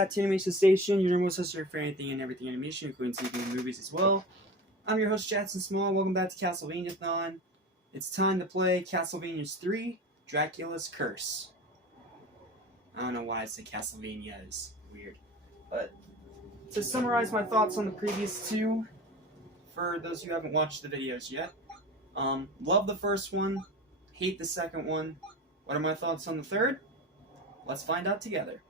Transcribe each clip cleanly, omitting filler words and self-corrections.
back to Animation Station, your normal sister for anything and everything animation, including TV and movies as well. I'm your host, Jackson Small. Welcome back to Castlevania-Thon. It's time to play Castlevania 3, Dracula's Curse. I don't know why I said Castlevania, is weird. But to summarize my thoughts on the previous two, for those who haven't watched the videos yet, love the first one, hate the second one. What are my thoughts on the third? Let's find out together.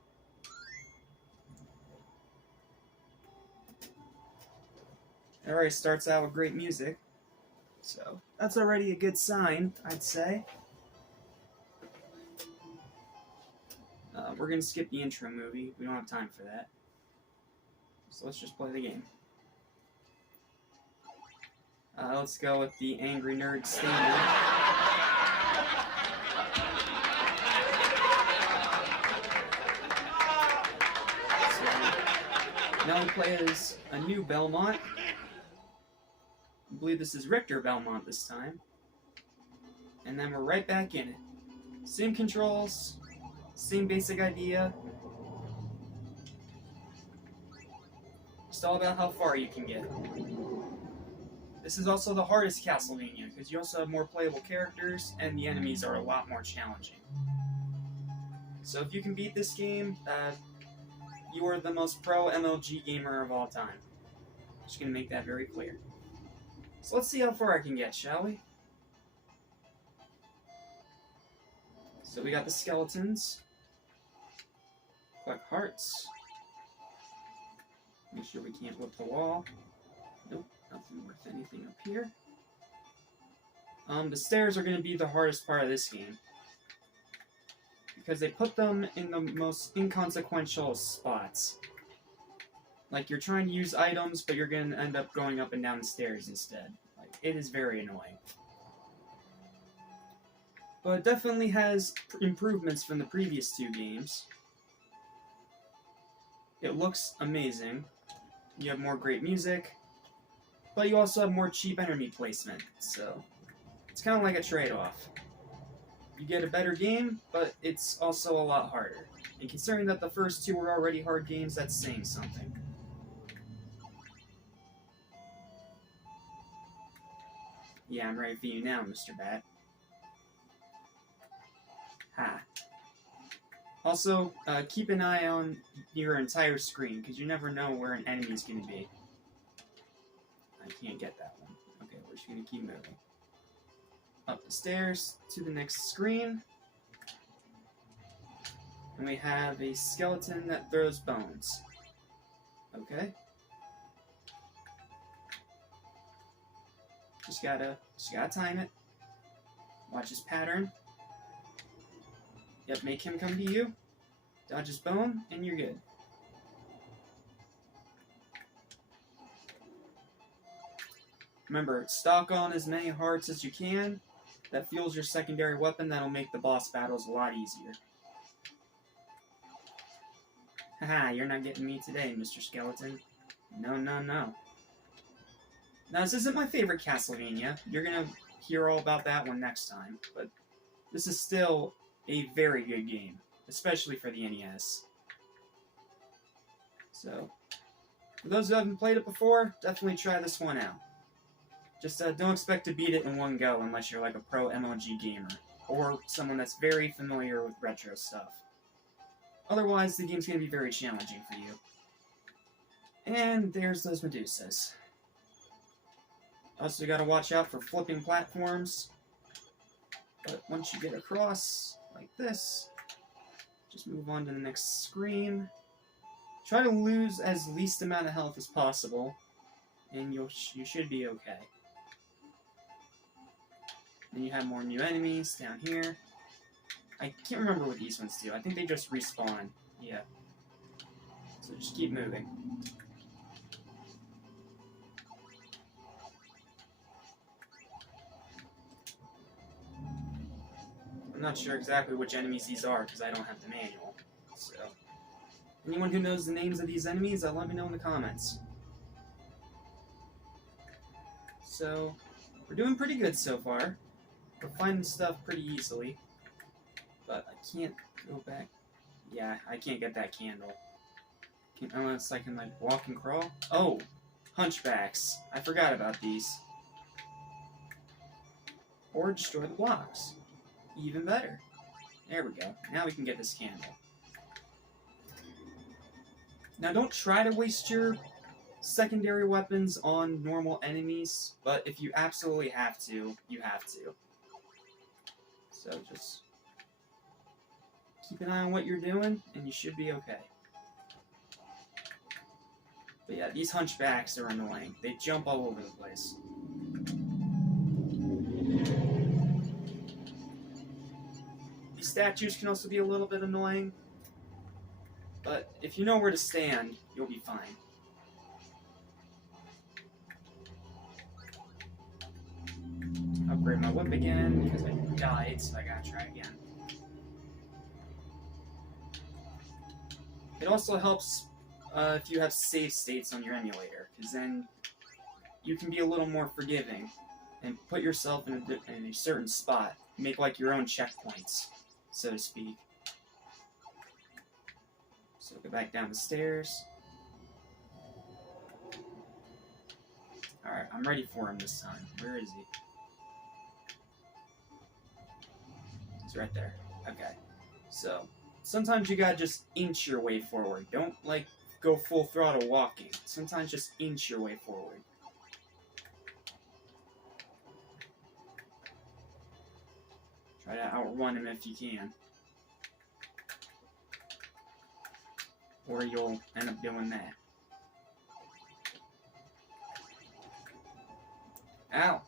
Alright, starts out with great music, so that's already a good sign, I'd say. We're gonna skip the intro movie, we don't have time for that. So let's just play the game. Let's go with the Angry Nerd standard. So, now we play as a new Belmont. I believe this is Richter Belmont this time. And then we're right back in it. Same controls, same basic idea. It's all about how far you can get. This is also the hardest Castlevania, because you also have more playable characters, and the enemies are a lot more challenging. So if you can beat this game, you are the most pro MLG gamer of all time. Just gonna make that very clear. So let's see how far I can get, shall we? So we got the skeletons. Collect hearts. Make sure we can't whip the wall. Nope, nothing worth anything up here. The stairs are going to be the hardest part of this game, because they put them in the most inconsequential spots. Like, you're trying to use items, but you're going to end up going up and down the stairs instead. Like, it is very annoying. But it definitely has improvements from the previous two games. It looks amazing. You have more great music, but you also have more cheap enemy placement, so it's kind of like a trade-off. You get a better game, but it's also a lot harder. And considering that the first two were already hard games, that's saying something. Yeah, I'm ready for you now, Mr. Bat. Ha. Also, keep an eye on your entire screen, because you never know where an enemy's going to be. I can't get that one. Okay, we're just going to keep moving. Up the stairs to the next screen. And we have a skeleton that throws bones. Okay. Just gotta time it. Watch his pattern. Yep, make him come to you. Dodge his bone, and you're good. Remember, stock on as many hearts as you can. That fuels your secondary weapon. That'll make the boss battles a lot easier. Haha, you're not getting me today, Mr. Skeleton. No, no, no. Now, this isn't my favorite Castlevania. You're gonna hear all about that one next time. But this is still a very good game, especially for the NES. So, for those who haven't played it before, definitely try this one out. Just don't expect to beat it in one go unless you're like a pro MLG gamer, or someone that's very familiar with retro stuff. Otherwise, the game's going to be very challenging for you. And there's those Medusas. Also, you gotta watch out for flipping platforms. But once you get across, like this, just move on to the next screen. Try to lose as least amount of health as possible, and you should be okay. Then you have more new enemies down here. I can't remember what these ones do. I think they just respawn. Yeah. So just keep moving. I'm not sure exactly which enemies these are because I don't have the manual. So, anyone who knows the names of these enemies, let me know in the comments. So, we're doing pretty good so far. We're finding stuff pretty easily. But I can't go back. Yeah, I can't get that candle. Unless I can, like, walk and crawl. Oh! Hunchbacks. I forgot about these. Or destroy the blocks. Even better. There we go. Now we can get this candle. Now don't try to waste your secondary weapons on normal enemies, but if you absolutely have to, you have to. So just keep an eye on what you're doing, and you should be okay. But yeah, these hunchbacks are annoying. They jump all over the place. These statues can also be a little bit annoying, but if you know where to stand, you'll be fine. Upgrade my whip again, because I died, so I gotta try again. It also helps if you have save states on your emulator, because then you can be a little more forgiving and put yourself in a certain spot, make like your own checkpoints, so to speak. So go back down the stairs. Alright, I'm ready for him this time. Where is he? He's right there. Okay. So, sometimes you gotta just inch your way forward. Don't, like, go full throttle walking. Sometimes just inch your way forward. Try to outrun him if you can. Or you'll end up doing that. Ow!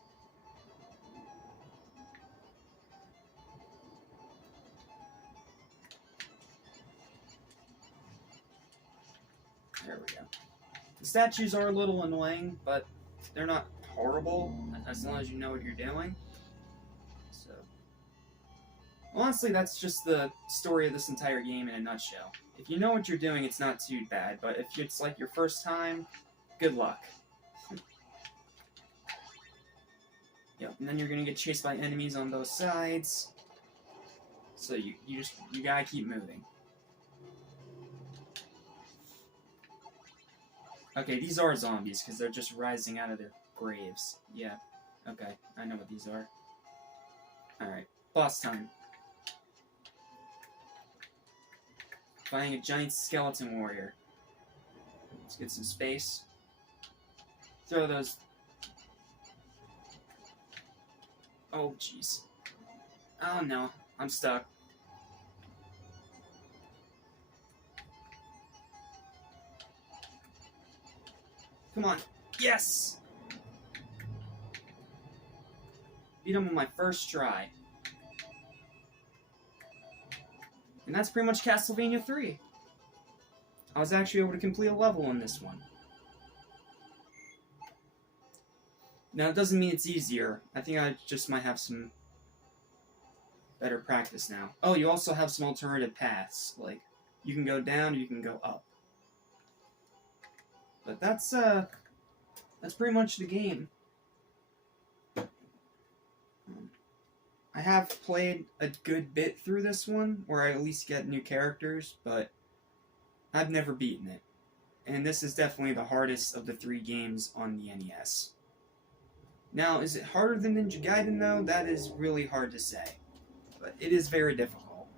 There we go. The statues are a little annoying, but they're not horrible, as long as you know what you're doing. So, honestly, that's just the story of this entire game in a nutshell. If you know what you're doing, it's not too bad, but if it's like your first time, good luck. Yep, and then you're gonna get chased by enemies on both sides. So you gotta keep moving. Okay, these are zombies, because they're just rising out of their graves. Yeah, okay, I know what these are. Alright, boss time. Fighting a giant skeleton warrior. Let's get some space. Throw those... Oh, jeez. Oh, no. I'm stuck. Come on. Yes! Beat him on my first try. And that's pretty much Castlevania-3. I was actually able to complete a level in this one. Now, it doesn't mean it's easier. I think I just might have some better practice now. Oh, you also have some alternative paths. Like, you can go down, you can go up. But that's pretty much the game. I have played a good bit through this one, where I at least get new characters, but I've never beaten it. And this is definitely the hardest of the 3 games on the NES. Now, is it harder than Ninja Gaiden, though? That is really hard to say. But it is very difficult.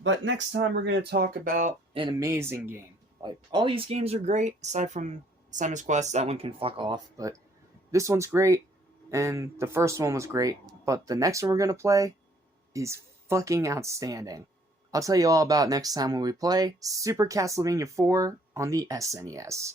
But next time we're going to talk about an amazing game. Like, all these games are great, aside from Simon's Quest. That one can fuck off, but this one's great, and the first one was great, but the next one we're going to play is fucking outstanding. I'll tell you all about it next time when we play Super Castlevania 4 on the SNES.